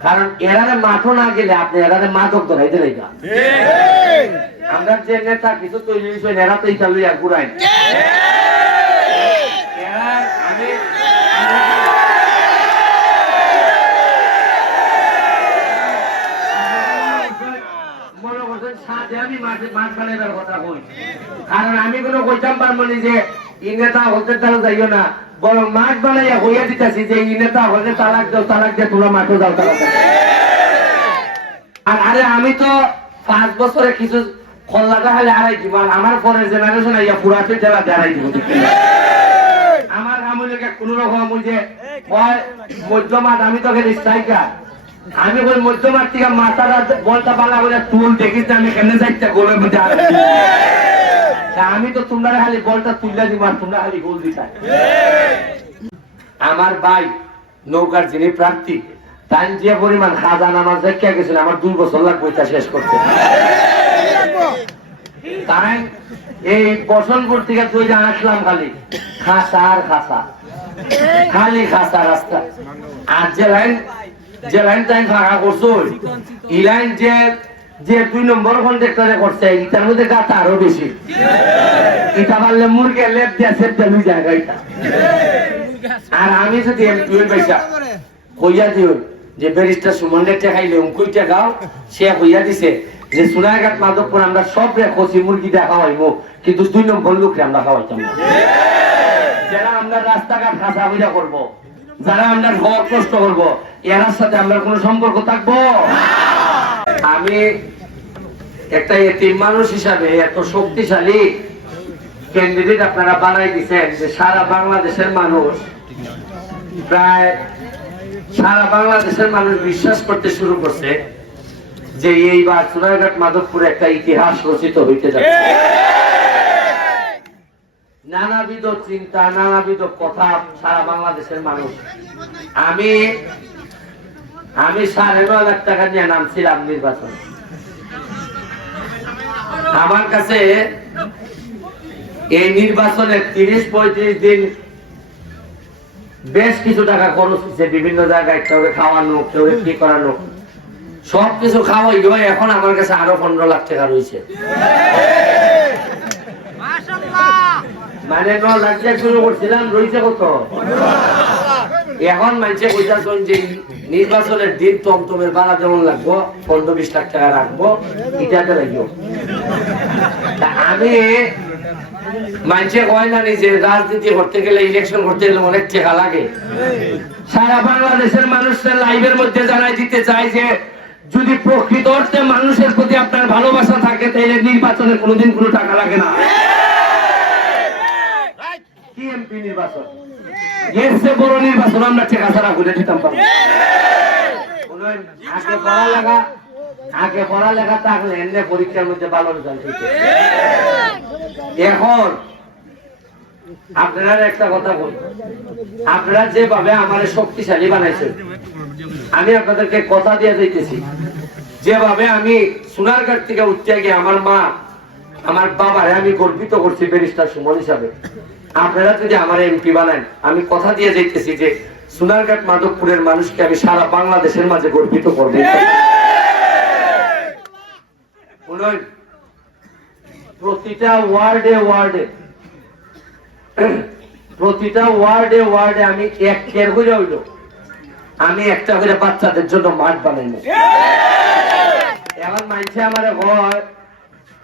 কারণ এরারে মাঠও না গেলে আপনি এরারে মাদক ধরাইতে লাইগা আমরা যে নেতা কিছু তৈরি হয়েছে এরা তো ইটা লইয়া ঘুরাই আমি মাঠ বানাইবার কথা কই। কারণ আমি কোনো কইতাম পারব যে ই নেতা হতে তারা যাইও না। বরং মাঠ বানাইয়া হইয়া দিতেছি যে ই নেতা হলে তালাক দাও, তালাক দিয়ে তোমরা মাঠে যাও তালাক আর আরে আমি তো পাঁচ বছরে কিছু খোল্লাটা হলে আড়াই দিব, আর আমার পরের জেনারেশন আইয়া পুরাতে দাঁড়াই দিব আমার আমলকে কোন রকম যে মধ্যমাঠ আমি তো খেলি স্ট্রাইকার আমি ওই মধ্যমাঠ থেকে মাথাটা বলটা পালা করে টুল দেখিস আমি কেন যাইতে গোলের মধ্যে আমি তো তোমরা খালি বলটা তুললে দিব আর তোমরা খালি গোল দিতা। আমার ভাই, নৌকার যিনি প্রার্থী তাই যে পরিমাণ খাজান আমার দেখিয়া গেছিল, আমার দুই বছর লাগবে এটা শেষ করতে। তাই এই বসনপুর থেকে তুই যে আসলাম খালি, খাসা আর খাসা। খালি খাসা রাস্তা। আর যে লাইন যে লাইন টাইম ফাঁকা করছ এই লাইন যে যে দুই নম্বর কন্ট্রাক্টরে করছে এটার মধ্যে গাতা আরও বেশি। এটা পারলে মুরগে লেপ দিয়া সেপ দিয়া লুই যায় গাড়িটা আর আমি যদি এমপি হই পয়সা কইয়া দিও যে ব্যারিস্টার সুমন রেটে খাইলে উনকুই টাকাও সে কইয়া দিছে যে সোনারঘাট মাধবপুর আমরা সব রে খসি মুরগি দিয়ে খাওয়াইবো কিন্তু দুই নম্বর লোকরে আমরা খাওয়াইতাম না। যারা আমরা রাস্তাঘাট খাসা বুঝা করব যারা আমরা ঘর কষ্ট করব এরার সাথে আমরা কোনো সম্পর্ক থাকব? আমি একটা এতিম মানুষ হিসাবে এত শক্তিশালী ক্যান্ডিডেট আপনারা বানাই দিচ্ছেন যে সারা বাংলাদেশের মানুষ প্রায় সারা বাংলাদেশের মানুষ বিশ্বাস করতে শুরু করছে যে এইবার সোনারঘাট মাধবপুরে একটা ইতিহাস রচিত হইতে যাচ্ছে। নানাবিধ চিন্তা, নানাবিধ কথা সারা বাংলাদেশের মানুষ। আমি আমি সাড়ে নয় লাখ টাকা নিয়ে নামছিলাম নির্বাচন। আমার কাছে এই নির্বাচনে তিরিশ পঁয়ত্রিশ দিন বেশ কিছু টাকা খরচ হচ্ছে বিভিন্ন জায়গায় কেউ খাওয়ানো কেউ কি করানো। সব কিছু খাওয়াই এখন আমার কাছে আরও পনেরো লাখ টাকা রয়েছে। মানে নির্বাচনের দিন টমটমের যেমন লাগবো, পনেরো বিশ লাখ টাকা রাখব আমি কয় না নি যে রাজনীতি করতে গেলে ইলেকশন করতে গেলে অনেক টাকা লাগে। সারা বাংলাদেশের মানুষের লাইভের মধ্যে জানাই দিতে চাই যে, যদি প্রকৃত অর্থে মানুষের প্রতি আপনার ভালোবাসা থাকে, তাহলে নির্বাচনে কোনোদিন কোনো টাকা লাগে না। কি এমপি নির্বাচন। এর চেয়ে বড় নির্বাচন, আমরা ছাড়া ঘুরে দিতাম আগে আগে থাকলে এমনি পরীক্ষার মধ্যে ভালো রেজাল্ট এখন, আপনারা একটা কথা আপনারা যেভাবে আমার শক্তিশালী বানাইছেন, আমি আপনাদেরকে কথা দিয়ে দিতেছি যেভাবে আমি সোনার সোনারঘাট থেকে উঠতে গিয়ে আমার মা, আমার বাবারে আমি গর্বিত করছি ব্যারিস্টার সুমন হিসাবে। আপনারা যদি আমার এমপি বানান, আমি কথা দিয়ে যাইতেছি যে সোনারঘাট মাধবপুরের মানুষকে আমি সারা বাংলাদেশের মাঝে গর্বিত করব। প্রতিটা ওয়ার্ডে ওয়ার্ডে, প্রতিটা ওয়ার্ডে ওয়ার্ডে আমি এক কের হয়ে হইল। আমি একটা করে বাচ্চাদের জন্য মাঠ বানাইব। এখন মানছে আমার হয়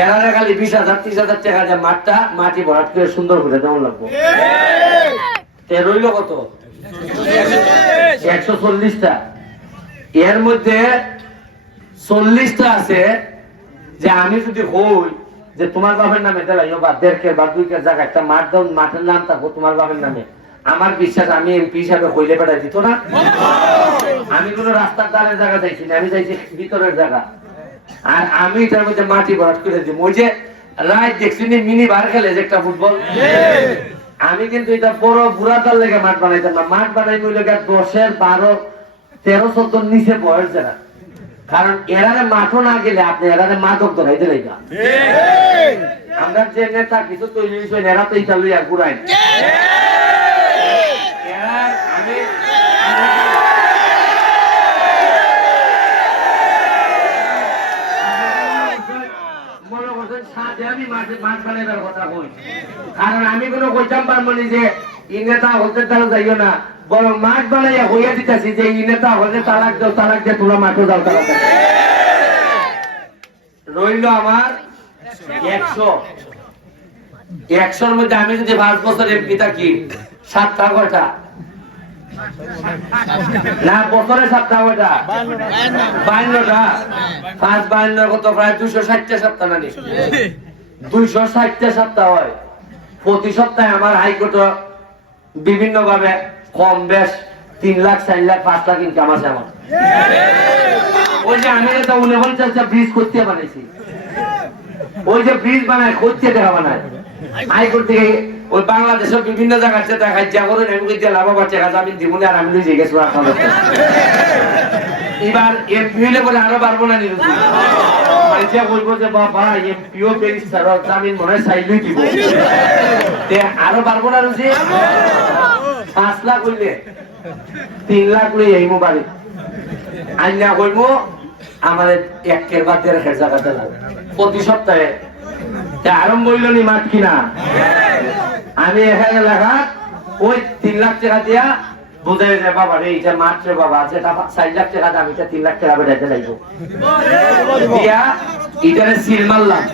এরারে খালি বিশ হাজার, ত্রিশ হাজার টাকা মাঠটা মাটি ভরাট করে সুন্দর করে লাগবো। রইল কত? একশো চল্লিশটা। এর মধ্যে চল্লিশটা আছে যে আমি যদি হই, যে তোমার বাবার নামে বা দেড় কে বা দুই কে জায়গা একটা মাঠ দাও, মাঠের নাম থাকব তোমার বাবার নামে। আমার বিশ্বাস আমি এমপি হিসাবে কইলে বেড়াই দিত না। আমি কোনো রাস্তার ধারের জায়গা চাইছি না, আমি চাইছি ভিতরের জায়গা। আর আমি এটার মধ্যে মাটি ভরাট করে দিব। ওই যে রায় দেখছি মিনি বার খেলে যে একটা ফুটবল? আমি কিন্তু এটা বড় বুড়াটার লেগে মাঠ বানাইতাম না। মাঠ বানাই ওই লেগে দশের বারো তেরো চোদ্দ নিচে বয়স যারা। কারণ এরারে মাঠও না গেলে আপনি এরারে মাদক ধরাইতে লেগা আমরা যে নেতা কিছু তৈরি হয়েছে এরা তো ইটা লইয়া ঘুরাই এরা আমি মনে বানাইবার কথা কারণ আমি কোনো কইতাম পারব যে যাইও না। বরং বানাইয়া হইয়া দিতেছি যে তালাক দাও, তালাক দিয়ে তোমরা মাঠে যাও রইল আমার একশো। একশোর মধ্যে আমি যদি পাঁচ বছর এমপি থাকি, সাতটা কয়টা? না বছরে পাঁচ কত, প্রায় ষাটটা সপ্তাহ নানি। দুইশো ষাটটা সপ্তাহ হয়। প্রতি সপ্তাহে আমার হাইকোর্ট বিভিন্ন ভাবে কম বেশ তিন লাখ, চার লাখ, পাঁচ লাখ ইনকাম আছে আমার। ওই যে আমি তো উনপঞ্চাশটা ব্রিজ করতে বানাইছি। ওই যে ব্রিজ বানায়, করতে দেখা বানায় হাইকোর্ট থেকে ওই বাংলাদেশের বিভিন্ন জায়গাতে দেখায় যা করে আমি কইতে লাভ আবার টাকা জামিন দিব না, আর আমি লই গেছি এবার এমপি হলে বলে আরও পারব না বলব যে লাখ হইলে একের বাদ দেড় জায়গাতে প্রতি সপ্তাহে তে আরম্ভ নি মাঠ কিনা? আমি এখানে লাগা ওই তিন লাখ টাকা দিয়া বাবা রে এটা বাবা চার লাখ টাকা দাম এটা তিন লাখ টাকা বেড়াইতে লাগবো দিয়া ইটারে সিল মারলাম।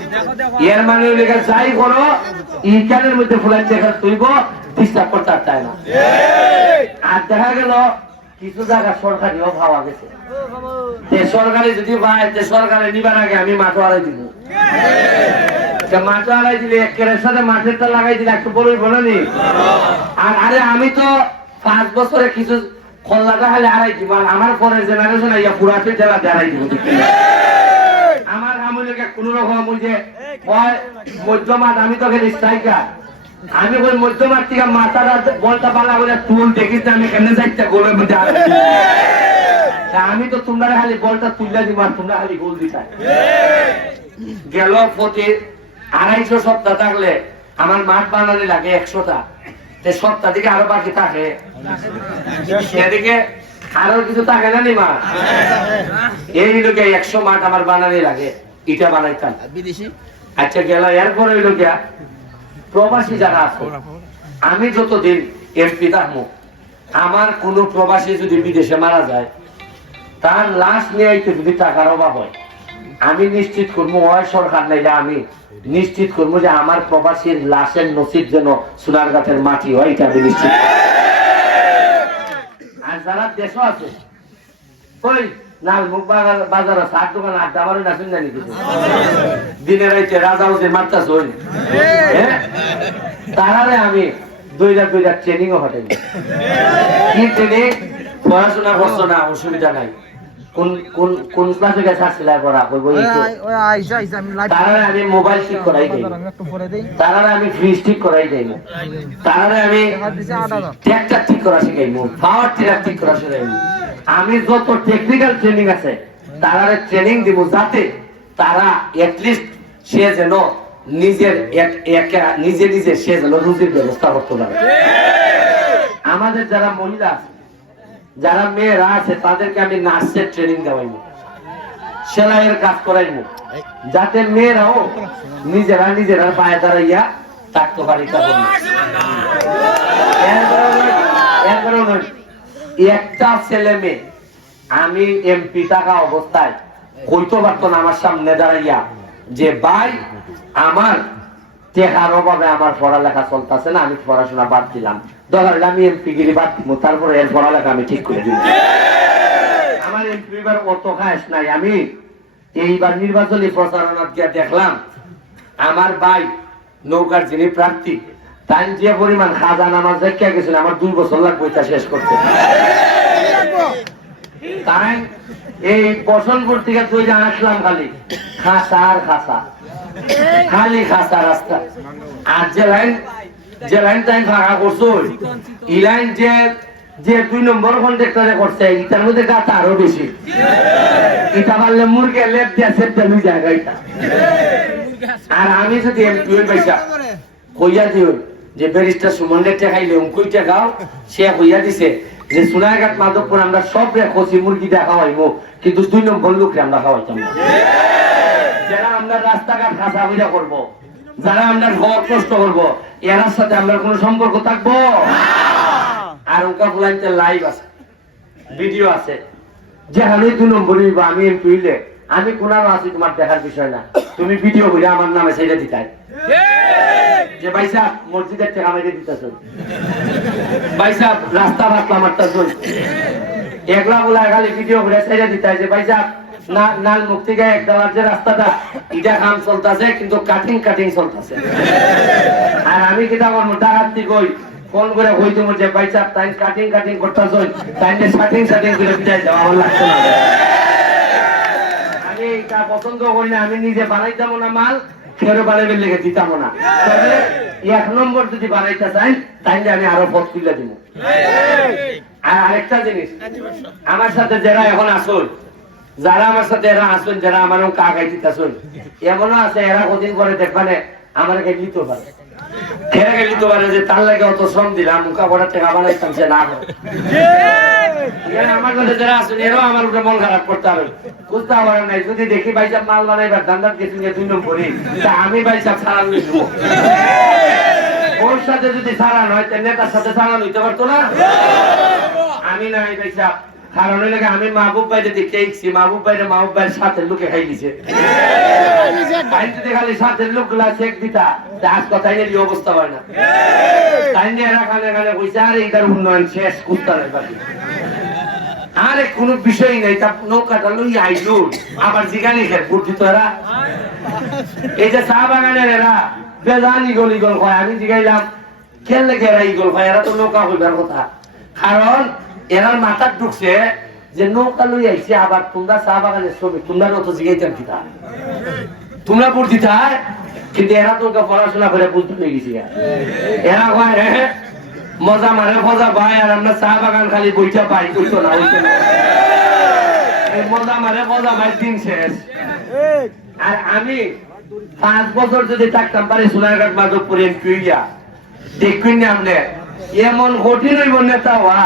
এর মানে যাই করো ইটানের মধ্যে ফুলাই দেখা তুইব ডিস্টার্ব করতে আর চায় না। আর দেখা গেল কিছু জায়গা সরকারিও ভাবা গেছে। তে সরকারি যদি পায় তে সরকারে নিবার আগে আমি আড়াই দিব। তে আড়াই দিলে একের সাথে মাঠেরটা লাগাই দিলে একটু বলবি বলনি আর আরে আমি তো পাঁচ বছরে কিছু খোল্লাটা খালি আড়াই দিব আর আমার পরের জেনারেশন ইয়া পুরাতে আড়াই দিব? আমার আমলেকে কোন রকম যে হয় মধ্যমাঠ আমি তো খেলি স্ট্রাইকার আমি ওই মধ্যমাঠ থেকে মাথাটা বলটা পালা বলে তুল দেখিস আমি কেন যাইতে গোলের মধ্যে আমি তো তোমরা খালি বলটা তুললে দিব আর তোমরা খালি গোল দিতা। গেল প্রতি আড়াইশো সপ্তাহ থাকলে আমার মাঠ বানালে লাগে একশোটা। সপ্তাহ থেকে আরও বাকি থাকে। এদিকে আরও কিছু থাকে না নি মা? এই লোকে একশো মাঠ আমার বানালে লাগে। ইটা বানাইতাম। আচ্ছা গেল এরপরে হইল গিয়া প্রবাসী যারা আছে, আমি যতদিন এমপি থাকব, আমার কোন প্রবাসী যদি বিদেশে মারা যায়, তার লাশ নিয়ে যদি টাকার অভাব হয় আমি নিশ্চিত করব ওই সরকার নাই যে আমি নিশ্চিত করব যে আমার প্রবাসীর লাশের নসিব যেন সোনার গাছের মাটি হয়, এটা আমি নিশ্চিত। আর যারা দেশও আছে, ওই লালমুখ বাজার বাজার সাত দোকান আড্ডা মারি না শুন জানি কিছু? দিনে রাইতে রাজা মারতা শোন তারারে আমি দুইটা দুইটা ট্রেনিং ও হটে কি ট্রেনিং পড়াশোনা করছ না অসুবিধা নাই। কোন কোন কোন ক্লাসে গেছে কই বই আইসা আমি তারারে আমি মোবাইল ঠিক করাই দেই। আমি তারারে ফ্রিজ ঠিক করাই দেই। তারারে আমি ট্র্যাক্টর ঠিক করা শিখাইবো পাওয়ার টিলার ঠিক করা শিখাইবো আমি যত টেকনিক্যাল ট্রেনিং আছে, তারারে ট্রেনিং দিব যাতে তারা এটলিস্ট সে যেন নিজের নিজে নিজে সে যেন রুজির ব্যবস্থা করতে পারে আমাদের যারা মহিলা আছে, যারা মেয়েরা আছে, তাদেরকে আমি নার্সের ট্রেনিং দেওয়াইবো, সেলাইয়ের কাজ করাইবো, যাতে মেয়েরাও নিজেরা নিজেরা পায়ে দাঁড়াইয়া থাকতে পারি। এর এর কারণে একটা ছেলে মেয়ে। আমি এমপি থাকা অবস্থায় কইতে পারতো আমার সামনে দাঁড়াইয়া যে, ভাই, আমার টেকার অভাবে আমার পড়ালেখা চলতেছে না, আমি পড়াশোনা বাদ দিলাম। দরকার আমি এমপি গিরি বাদ দিব, তারপরে এর পড়ালেখা আমি ঠিক করে দিব। আমার এমপি এবার অত খাস নাই। আমি এইবার নির্বাচনী প্রচারণা গিয়া দেখলাম, আমার ভাই নৌকার যিনি প্রার্থী তাই যে পরিমাণ খাজা নামাজ দেখিয়া গেছিল, আমার দুই বছর লাগবে এটা শেষ করতে। তাই এই বসনপুর থেকে তুই যে আসলাম খালি, খাসা আর খাসা। খালি খাসা রাস্তা। আর যে লাইন যে লাইন টাইম ফাঁকা করছ এই লাইন যে যে দুই নম্বর কন্ট্রাক্টরে করছে, এটার মধ্যে গাতা আরও বেশি। এটা পারলে মুরগে লেপ দিয়ে সেপ দিয়ে লুই যায় আর আমি যদি এমপি হই পয়সা কইয়া দিও যে ব্যারিস্টার সুমনের টাকাইলে অঙ্কুই টাকাও সে কইয়া দিছে যে সোনারঘাট মাধবপুর আমরা সব রে কচি মুরগি দেখা হইব কিন্তু দুই নম্বর লোকরে আমরা খাওয়াইতাম না। যারা আমরা রাস্তাঘাট খাসা বুঝা করব, যারা আমরা ঘর কষ্ট করব, এরার সাথে আমরা কোনো সম্পর্ক থাকব? আর ওকা ফুলাইতে লাইভ আছে ভিডিও আছে। যে যেখানে দুই নম্বর আমি এমপি হইলে, আমি কোনারও আছি তোমার দেখার বিষয় না। তুমি ভিডিও করে আমার নামে ছেড়ে দিতাই। যে ভাই সাহেব মসজিদের টাকা মেরে দিতেছ। ভাই সাহেব রাস্তা মারতা চল একলা বলা খালি ভিডিও করে ছেড়ে দিতে যে ভাই সাহেব নাল মুক্তি গায়ে এক যে রাস্তাটা, এটা কাম চলতেছে, কিন্তু কাটিং কাটিং চলতেছে। আর আমি কিটা করব? ডাকাতি কই? ফোন করে কই তুমি যে ভাই সাহেব তাই কাটিং কাটিং করতেছ, তাই শাটিং শাটিং করে বিদায় যাও আমার লাগছে না। আমি এটা পছন্দ করি না, আমি নিজে বানাইতাম না মাল। ফেরো বানাইবে লেগে দিতাম না। তবে এক নম্বর যদি বাড়াইতে চাই, তাইলে আমি আরও পথ তুলে দিব। আর আরেকটা জিনিস, আমার সাথে যারা এখন আসল, যারা আমার সাথে এরা আসুন যারা আমার কাকাই আসুন এমনও আছে, এরা কদিন পরে দেখবানে আমার লিত পারে লিত পারে যে তার লাগে অত শ্রম দিলাম মুখা পড়া টাকা বানাইতাম সে না আমার কাছে যারা আছেন এরাও আমার উপরে মন খারাপ করতে হবে। বুঝতে পারে নাই। যদি দেখি ভাইসাব মাল বানাইবার দান্দার দুই নম্বরই তা আমি ভাইসাব সারান নিব। ওর সাথে যদি সারান হয় নেতার সাথে সারান হইতে পারতো না? আমি নাই ভাইসাব। কারণ আমি মাহবুব মাহবুব মাহবুব সাথে লোকে খাই দিছে তাই যদি খালি সাথের লোকগুলা চেক দিতা কথাই অবস্থা হয় না। তাই কইছে, আর, এইটার উন্নয়ন শেষ কুত্তারের বাকি আরে, কোনো বিষয় নেই, তা নৌকাটা লই আইলো। আবার জিগানি খের বুদ্ধি তো এরা। এই যে চা বাগানের এরা বেজান ইগল ইগল কয় আমি জিগাইলাম কেন লেগে এরা ইগল কয় এরা তো নৌকা হইবার কথা। কারণ এরার মাথার ঢুকছে যে নৌকা লই আইছে আবার তোমরা চা বাগানের ছবি, তোমরা অত জিগাইতাম কিতা। তোমরা বুদ্ধি দিতা কিন্তু এরা তো পড়াশোনা করে বুঝতে পেরে গেছি এরা কয় মজা মারে ফজা ভাই আর আমরা চা বাগান খালি বইটা পাই কইতো না হইতো না। মজা মারে ফজা ভাই দিন শেষ। আর আমি পাঁচ বছর যদি থাকতাম পারি সোনারঘাট মাধবপুর এমপি দেখুন না আপনি এমন কঠিন হইব নেতা হওয়া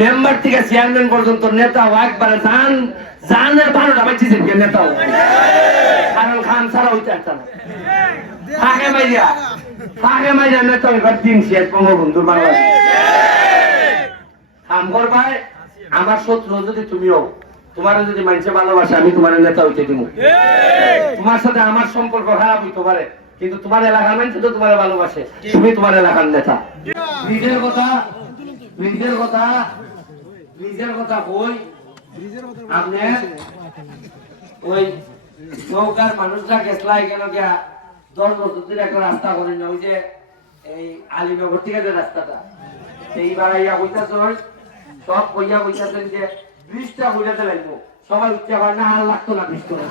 মেম্বার থেকে চেয়ারম্যান পর্যন্ত নেতা একবারে জান জানের বারোটা বাচ্চিছে নেতা হওয়া কারণ খান ছাড়া হইতে একটা না। ফাঁকে মাইয়া ফাঁকে মাইয়া নেতা এবার দিন শেষ বঙ্গবন্ধুর বাংলাদেশ। কাম করবাই আমার শত্রু যদি তুমিও তোমার যদি মানুষে ভালোবাসে আমি তোমার নেতা হইতে দিব। তোমার সাথে আমার সম্পর্ক খারাপ হইতে পারে কিন্তু তোমার এলাকার মানুষ তো তোমার ভালোবাসে তুমি তোমার এলাকার নেতা। নিজের কথা নিজের কথা নিজের কথা কই? আপনি ওই নৌকার মানুষরা গেছলাই কেন গিয়া দশ বছর ধরে একটা রাস্তা করেন ওই যে এই আলিনগর থেকে যে রাস্তাটা। সেইবার আইয়া কইতাছেন সব কইয়া কইতাছেন যে ব্রিজটা বুঝাতে লাগবো। সবাই উচ্চা করে না, আর লাগতো না ব্রিজ করে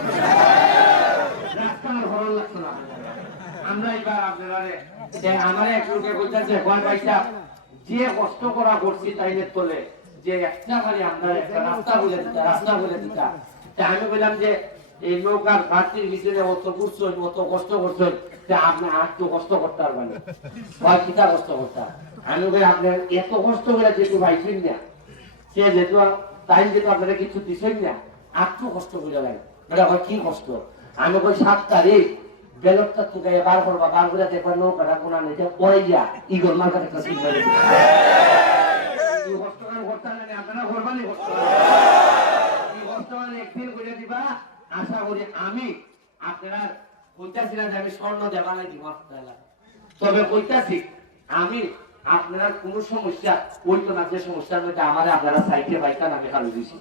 রাস্তা ভালো লাগতো না। আমরা এবার আপনারা আমার এক লোকে কইতাছে, কোন পয়সা যে কষ্ট করা করছি তাইনের তোলে, যে একটা খালি আমরা একটা রাস্তা বলে দিতা, রাস্তা বলে দিতা। তা আমি বললাম যে, এই নৌকার ঘাটতির ভিতরে অত করছ অত কষ্ট করছ তা আপনি আর তো কষ্ট করতে পারবেন হয় কিতা কষ্ট করতে? আমি বলি আপনার এত কষ্ট করে যেহেতু ভাইছেন না, সে যেহেতু তাই যেহেতু আপনারা কিছু দিছেন না, আর তো কষ্ট করে লাগে হয় কি কষ্ট? আমি কই, সাত তারিখ বেলতটা তুকে বার করবা, বার করে দেখবা নিতে পরে যা ইগল আশা করি আমি আপনারা আমি তবে আমি আপনার কোনো সমস্যা ওই তো না যে সমস্যার মধ্যে আমার আপনারা সাইটে বাইকা নামে খালি দিছি